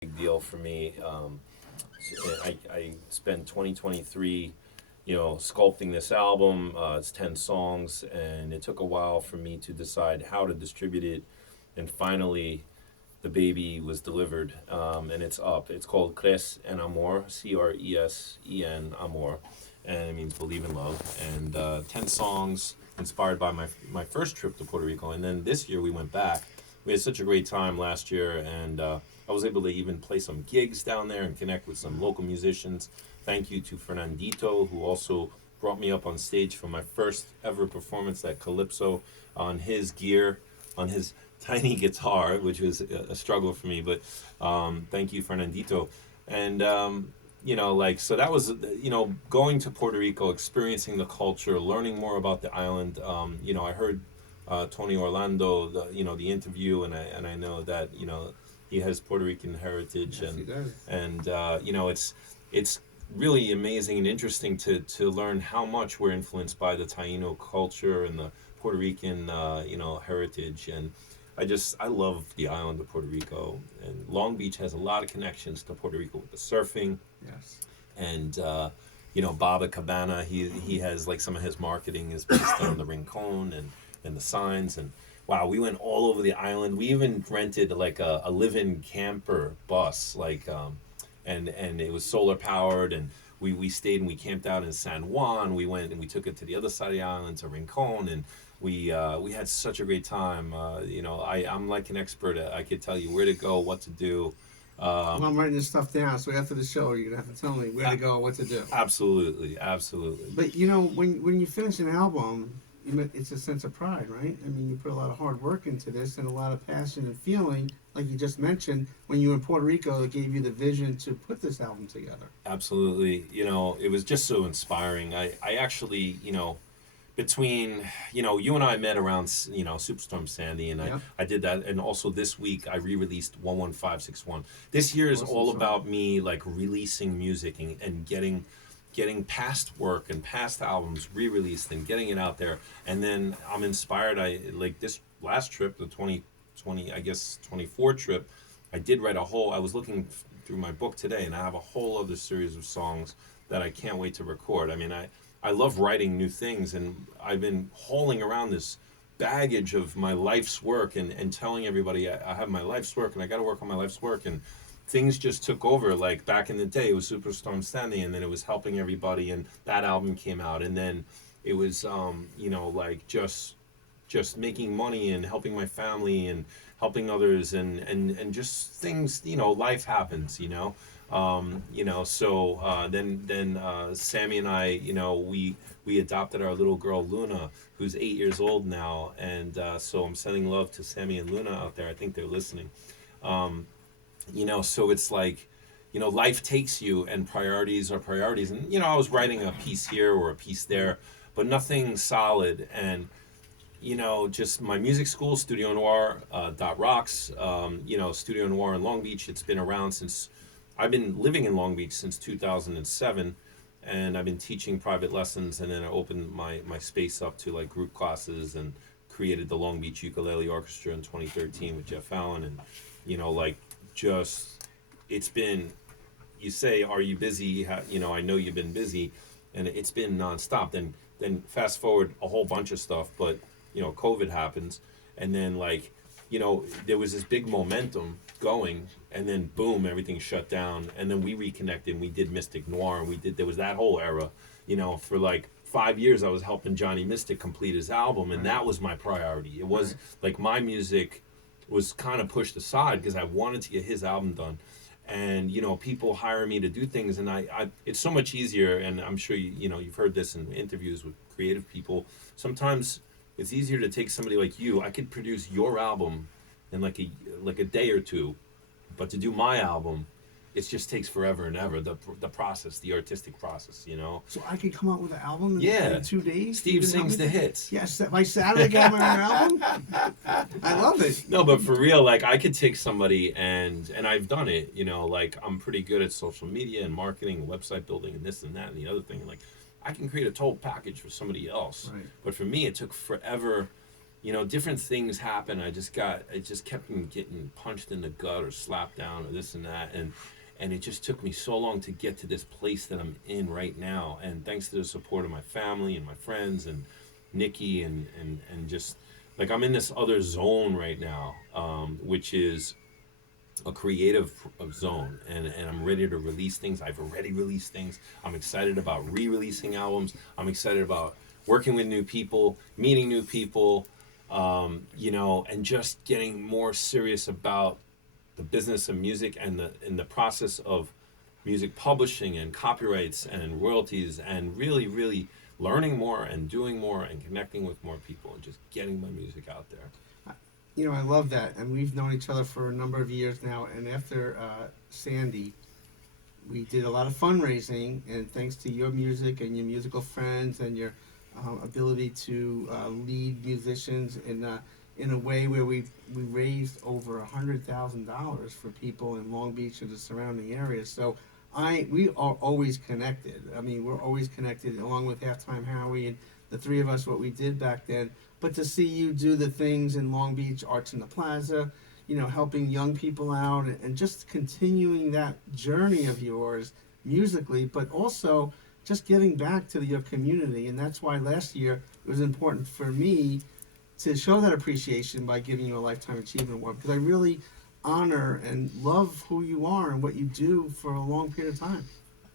big deal for me. I spent 2023, sculpting this album. It's 10 songs, and it took a while for me to decide how to distribute it. And finally, the baby was delivered, and it's up. It's called Cres en Amor, Cresen Amor, and it means believe in love. And 10 songs inspired by my first trip to Puerto Rico. And then this year we went back. We had such a great time last year, and I was able to even play some gigs down there and connect with some local musicians. Thank you to Fernandito, who also brought me up on stage for my first ever performance at Calypso on his gear, on his tiny guitar, which was a struggle for me. But thank you, Fernandito. And, so that was, going to Puerto Rico, experiencing the culture, learning more about the island. I heard Tony Orlando, the interview, and I know that, he has Puerto Rican heritage. Yes, and he does. and it's really amazing and interesting to learn how much we're influenced by the Taino culture and the Puerto Rican heritage. And I love the island of Puerto Rico, and Long Beach has a lot of connections to Puerto Rico with the surfing. Yes. And Baba Cabana, he has, like, some of his marketing is based on the Rincon and the signs. And wow, we went all over the island. We even rented like a live-in camper bus, and it was solar powered. And we stayed and we camped out in San Juan. We went and we took it to the other side of the island, to Rincon, and we had such a great time. I'm like an expert. I could tell you where to go, what to do. Well, I'm writing this stuff down, so after the show, you're gonna have to tell me where to go, what to do. Absolutely. But when you finish an album, it's a sense of pride, right? I mean, you put a lot of hard work into this and a lot of passion and feeling, like you just mentioned. When you were in Puerto Rico, it gave you the vision to put this album together. Absolutely. It was just so inspiring. I actually, between, you and I met around, Superstorm Sandy, and Yep. I did that. And also this week I re-released 11561. This year is Awesome all song. about me, like, releasing music and getting past work and past albums re-released and getting it out there. And then I'm inspired. I like this last trip, the 2020, I guess 24 trip. I did write I was looking through my book today, and I have a whole other series of songs that I can't wait to record. I mean, I love writing new things, and I've been hauling around this baggage of my life's work and telling everybody I have my life's work and I got to work on my life's work. And things just took over. Like, back in the day, it was Superstorm Sandy, and then it was helping everybody, and that album came out, and then it was just making money and helping my family and helping others, and just things. Life happens. Then Sammy and I, we adopted our little girl Luna, who's 8 years old now, and so I'm sending love to Sammy and Luna out there. I think they're listening. So it's like, life takes you, and priorities are priorities. And, I was writing a piece here or a piece there, but nothing solid. And, just my music school, Studio Noir, .rocks, Studio Noir in Long Beach. It's been around since, I've been living in Long Beach since 2007, and I've been teaching private lessons, and then I opened my space up to, like, group classes, and created the Long Beach Ukulele Orchestra in 2013 with Jeff Allen. And, it's been, you say, are you busy? I know you've been busy, and it's been nonstop. Then fast forward a whole bunch of stuff, but, COVID happens, and then, there was this big momentum going, and then boom, everything shut down, and then we reconnected, and we did Mystic Noir, and there was that whole era, for like 5 years I was helping Johnny Mystic complete his album, and that was my priority. It was like my music was kind of pushed aside because I wanted to get his album done. And people hire me to do things, and I it's so much easier. And I'm sure you've heard this in interviews with creative people. Sometimes it's easier to take somebody like you. I could produce your album in like a day or two, but to do my album, it just takes forever and ever. The process, the artistic process, So I could come out with an album in 2 days? Steve sings the hits. Yes, by Saturday I got my own album? I love it. No, but for real, like, I could take somebody, and I've done it, like, I'm pretty good at social media and marketing and website building and this and that and the other thing. Like, I can create a total package for somebody else. Right. But for me, it took forever different things happen. I just kept getting punched in the gut or slapped down or this and that, and it just took me so long to get to this place that I'm in right now. And thanks to the support of my family and my friends and Nikki and just like I'm in this other zone right now, which is a creative zone, and I'm ready to release things. I've already released things. I'm excited about re-releasing albums. I'm excited about working with new people, meeting new people, and just getting more serious about the business of music and the process of music publishing and copyrights and royalties, and really, really learning more and doing more and connecting with more people and just getting my music out there. I love that, and we've known each other for a number of years now. And after Sandy, we did a lot of fundraising, and thanks to your music and your musical friends and your ability to lead musicians in a way where we raised over $100,000 for people in Long Beach and the surrounding areas. So we are always connected. I mean, we're always connected, along with Halftime Howie and the three of us, what we did back then. But to see you do the things in Long Beach, Arts in the Plaza, helping young people out, and just continuing that journey of yours musically, but also just giving back to your community. And that's why last year it was important for me to show that appreciation by giving you a Lifetime Achievement Award, because I really honor and love who you are and what you do for a long period of time.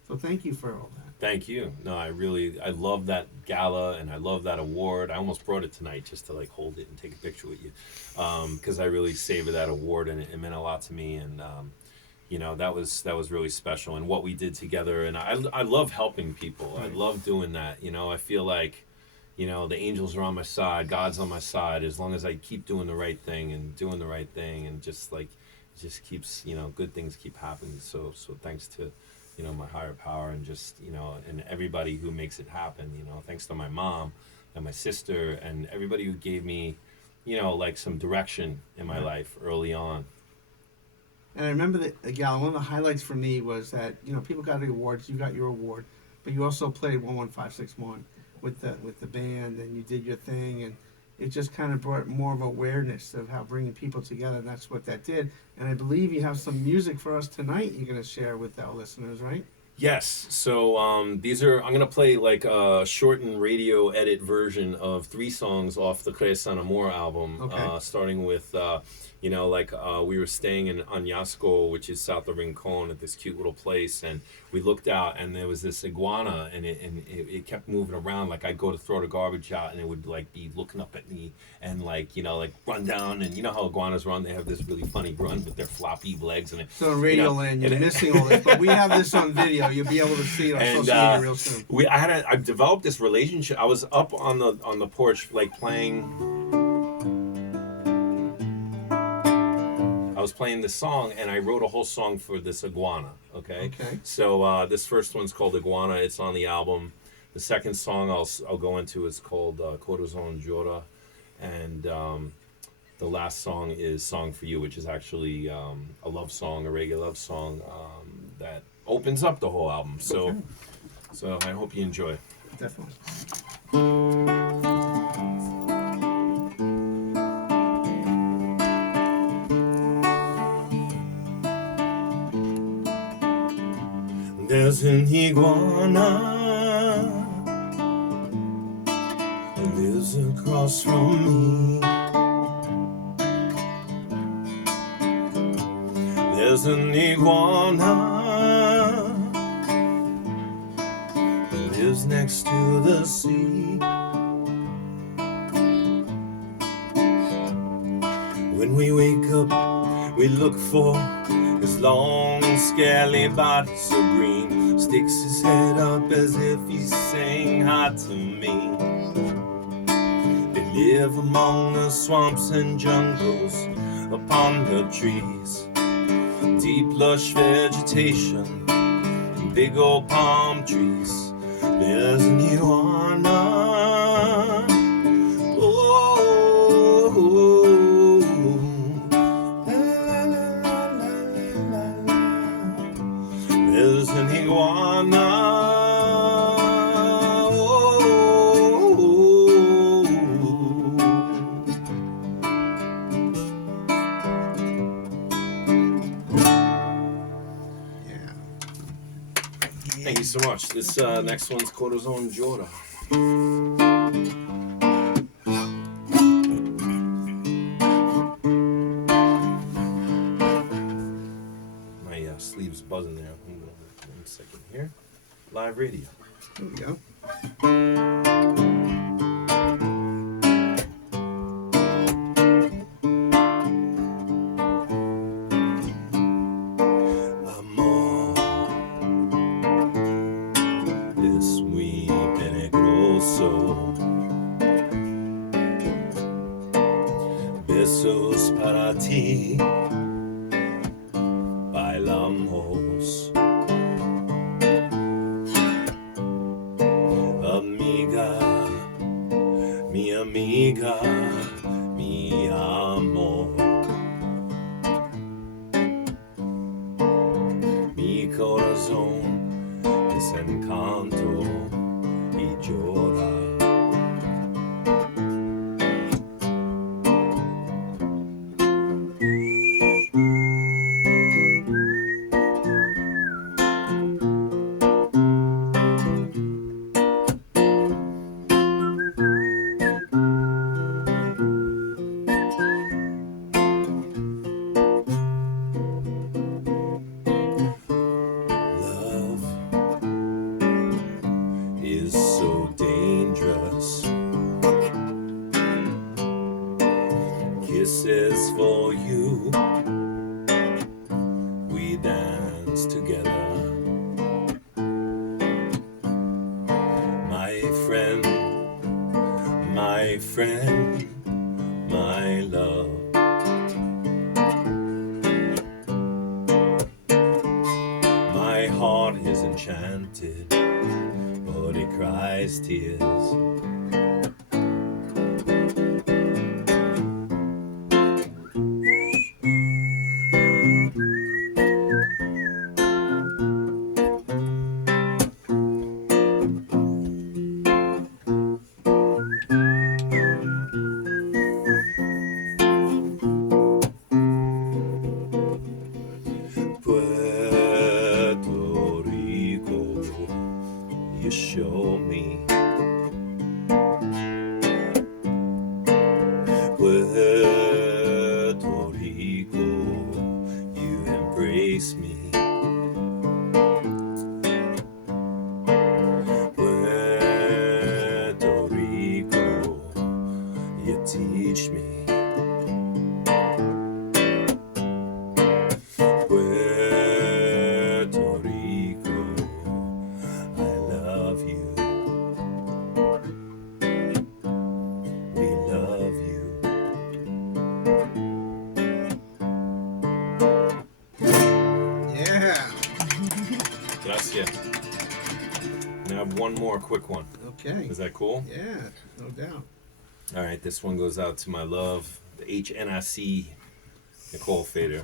So thank you for all that. Thank you. No, I love that gala, and I love that award. I almost brought it tonight just to like hold it and take a picture with you, because I really savor that award, and it meant a lot to me. And that was really special, and what we did together. And I love helping people. Right. I love doing that. I feel like the angels are on my side, God's on my side, as long as I keep doing the right thing and just like it just keeps good things keep happening. So thanks to my higher power, and just and everybody who makes it happen. Thanks to my mom and my sister and everybody who gave me like some direction in my life early on. And I remember that, again, one of the highlights for me was that people got the awards, you got your award, but you also played 11561 with the band, and you did your thing, and it just kind of brought more of awareness of how bringing people together, and that's what that did. And I believe you have some music for us tonight you're going to share with our listeners, right? Yes. So I'm going to play like a shortened radio edit version of 3 songs off the Crea San Amor album, Okay. starting with, we were staying in Añasco, which is south of Rincon, at this cute little place, and we looked out, and there was this iguana, and it kept moving around. Like I'd go to throw the garbage out, and it would like be looking up at me and like run down, and how iguanas run. They have this really funny run with their floppy legs, and So in Radio Land, you're missing all this, but we have this on video. You'll be able to see it on social media real soon. I developed this relationship. I was up on the porch like playing. I was playing this song, and I wrote a whole song for this iguana. Okay. So this first one's called Iguana. It's on the album. The second song I'll go into is called Corazon Llora, and the last song is Song for You, which is actually a love song, a reggae love song that opens up the whole album. So I hope you enjoy. Definitely. There's an iguana that lives across from me. There's an iguana that lives next to the sea. When we wake up, we look for his long, scaly body so green. Sticks his head up as if he's saying hi to me. They live among the swamps and jungles, upon the trees. Deep lush vegetation and big old palm trees. There's an iguana. There's an iguana. Thank you so much. This next one's Corazon Llora. My sleeve's buzzing there. Hold on 1 second here. Live radio. There we go. Besos para ti, bailamos, amiga, mi amor, mi corazón desencanto y llora. Kisses for you, we dance together. My friend, my love. My heart is enchanted, but it cries tears. Puerto Rico, you show me. Puerto Rico, you embrace me. Puerto Rico, you teach me. Puerto Rico, I love you. We love you. Yeah. Gracias. I have one more quick one. Okay. Is that cool? Yeah, no doubt. All right, this one goes out to my love, the HNIC, Nicole Fader.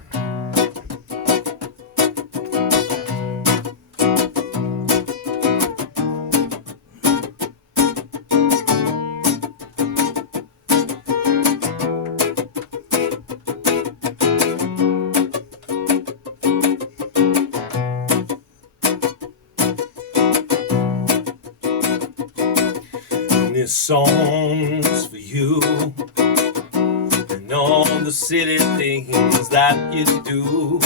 This song's for you and all the silly things that you do.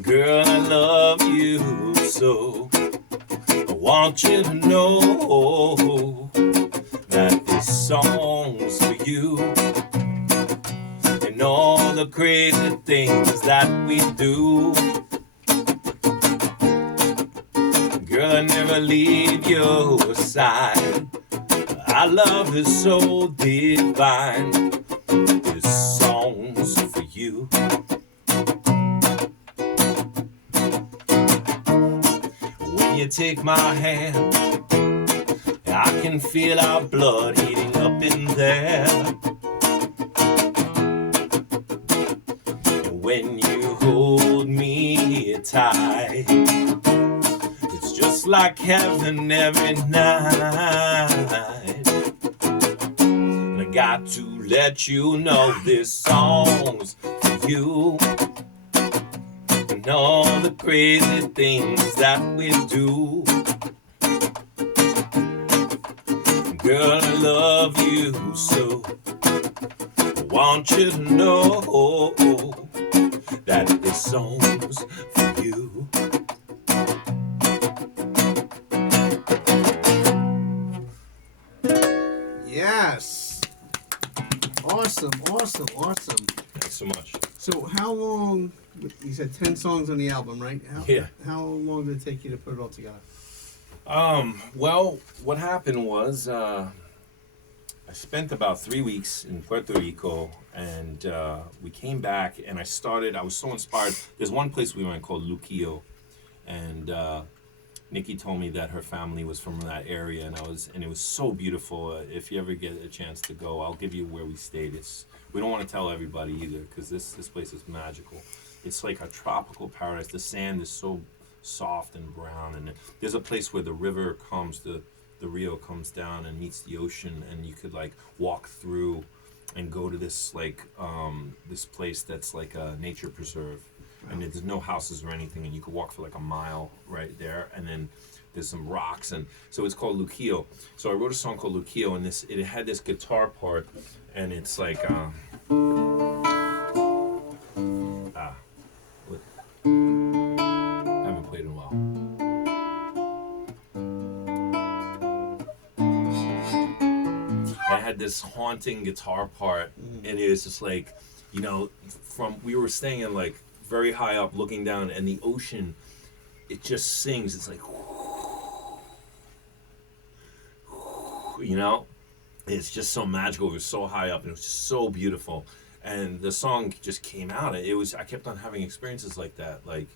Girl, I love you so. I want you to know that this song's for you and all the crazy things that we do. Girl, I never leave your side. Our love is so divine. This song's for you. When you take my hand, I can feel our blood heating up in there. When you hold me tight, just like heaven every night. And I got to let you know this song's for you and all the crazy things that we do. Girl, I love you so. I want you to know that this song's for you. Yes. Awesome, awesome, awesome. Thanks so much. So how long, you said 10 songs on the album, right? Yeah. How long did it take you to put it all together? Well, what happened was I spent about 3 weeks in Puerto Rico, and we came back, and I was so inspired. There's one place we went called Luquillo, and Nikki told me that her family was from that area, and it was so beautiful. If you ever get a chance to go, I'll give you where we stayed. We don't want to tell everybody either, because this place is magical. It's like a tropical paradise. The sand is so soft and brown, and there's a place where the river comes, the Rio comes down and meets the ocean, and you could like walk through and go to this like this place that's like a nature preserve. And there's no houses or anything, and you could walk for like a mile right there, and then there's some rocks, and so it's called Luquillo. So I wrote a song called Luquillo, and it had this guitar part, and it's like I haven't played in a while. I had this haunting guitar part, and it was just like, we were staying in like very high up looking down, and the ocean, it just sings. It's like, it's just so magical. It was so high up, and it was just so beautiful. And the song just came out. I kept on having experiences like that, like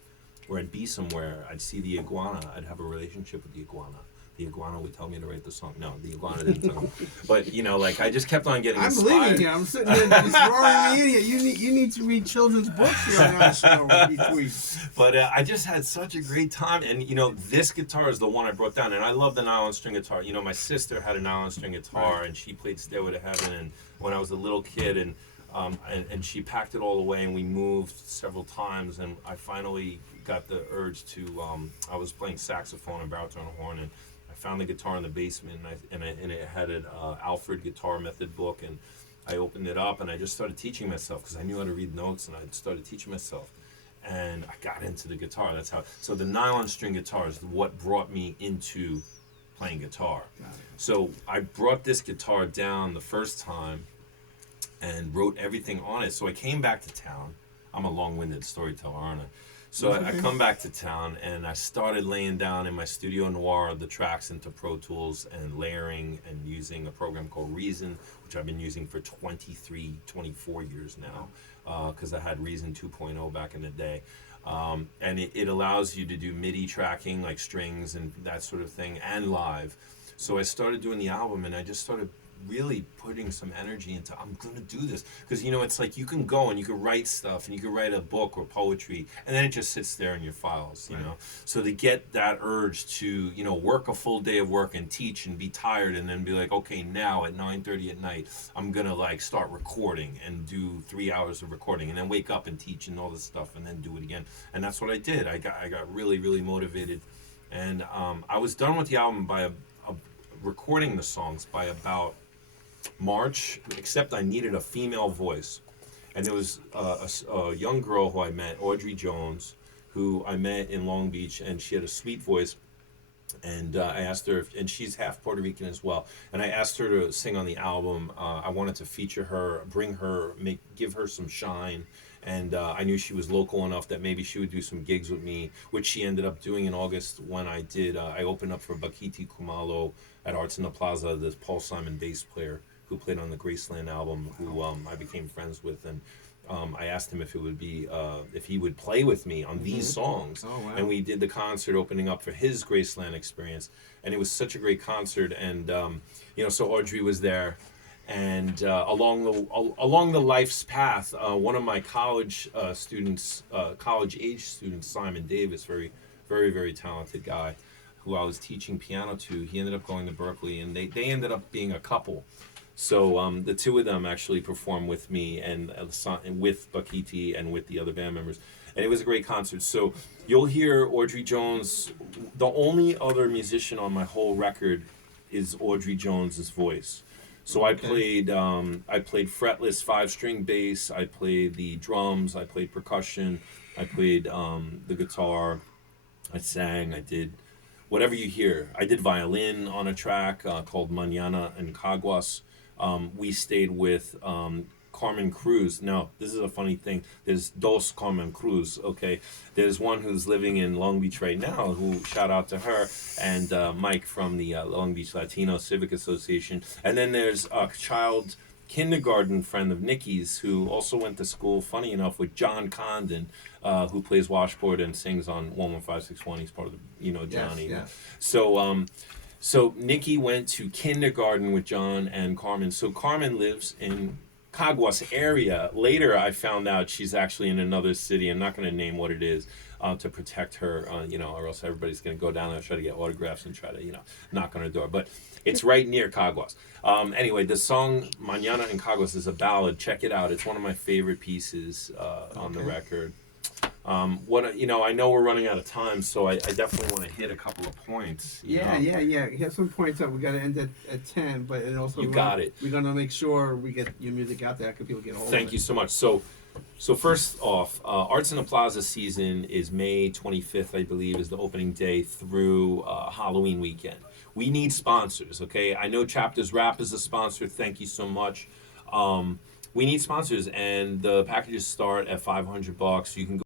where I'd be somewhere, I'd see the iguana, I'd have a relationship with the iguana. The iguana would tell me to write the song. No, the iguana didn't tell me. But, like, I just kept on getting inspired. I'm believing you. I'm sitting here just roaring me in here. You need to read children's books here on our show between. But I just had such a great time. And, this guitar is the one I brought down. And I love the nylon string guitar. My sister had a nylon string guitar, and she played Stairway to Heaven. And when I was a little kid, and she packed it all away, and we moved several times. And I finally got the urge to, I was playing saxophone and baritone horn, and found the guitar in the basement, and it had an Alfred guitar method book, and I opened it up, and I just started teaching myself because I knew how to read notes, and I started teaching myself, and I got into the guitar. That's how. So the nylon string guitar is what brought me into playing guitar. So I brought this guitar down the first time and wrote everything on it. So I came back to town. I'm a long-winded storyteller, aren't I? So I come back to town, and I started laying down in my Studio Noir the tracks into Pro Tools and layering and using a program called Reason, which I've been using for 24 years now, because I had Reason 2.0 back in the day. And it allows you to do MIDI tracking, like strings and that sort of thing, and live. So I started doing the album, and I just started really putting some energy into, I'm gonna do this, because it's like you can go and you can write stuff, and you can write a book or poetry, and then it just sits there in your files, you know. So to get that urge to work a full day of work and teach and be tired, and then be like, okay, now at 9:30 at night I'm gonna like start recording and do 3 hours of recording, and then wake up and teach and all this stuff, and then do it again. And that's what I did. I got really, really motivated, and I was done with the album by recording the songs by about March, except I needed a female voice. And there was a young girl who I met, Audrey Jones, who I met in Long Beach, and she had a sweet voice. And I asked her, and she's half Puerto Rican as well, and I asked her to sing on the album. I wanted to feature her, bring her, give her some shine. And I knew she was local enough that maybe she would do some gigs with me, which she ended up doing in August when I did. I opened up for Bakiti Kumalo at Arts in the Plaza, this Paul Simon bass player who played on the Graceland album, who I became friends with. And I asked him if he would play with me on these songs. Oh, wow. And we did the concert opening up for his Graceland experience. And it was such a great concert. And, so Audrey was there. And along the life's path, one of my college age students, Simon Davis, very, very, very talented guy, who I was teaching piano to, he ended up going to Berkeley, and they ended up being a couple. So the two of them actually performed with me and with Bakiti and with the other band members, and it was a great concert. So you'll hear Audrey Jones. The only other musician on my whole record is Audrey Jones's voice. So I played fretless 5-string bass. I played the drums. I played percussion. I played the guitar. I sang. I did whatever you hear. I did violin on a track called Mañana en Caguas. We stayed with Carmen Cruz. Now, this is a funny thing. There's dos Carmen Cruz, okay? There's one who's living in Long Beach right now, who, shout out to her, and Mike from the Long Beach Latino Civic Association. And then there's a child kindergarten friend of Nikki's who also went to school, funny enough, with John Condon, who plays washboard and sings on 11561. He's part of the, Johnny. Yes. So Nikki went to kindergarten with John and Carmen. So Carmen lives in Caguas area. Later, I found out she's actually in another city. I'm not going to name what it is to protect her, or else everybody's going to go down there and try to get autographs and try to, knock on her door. But it's right near Caguas. Anyway, the song Mañana en Caguas is a ballad. Check it out. It's one of my favorite pieces on the record. I know we're running out of time, so I definitely want to hit a couple of points. Yeah. You have some points up. We got to end at 10, but it also you got it. We're gonna make sure we get your music out there because people get a hold of it. Thank you so much. So first off, Arts in the Plaza season is May 25th, I believe, is the opening day through Halloween weekend. We need sponsors, okay? I know Chapters Rap is a sponsor. Thank you so much. We need sponsors, and the packages start at $500. You can go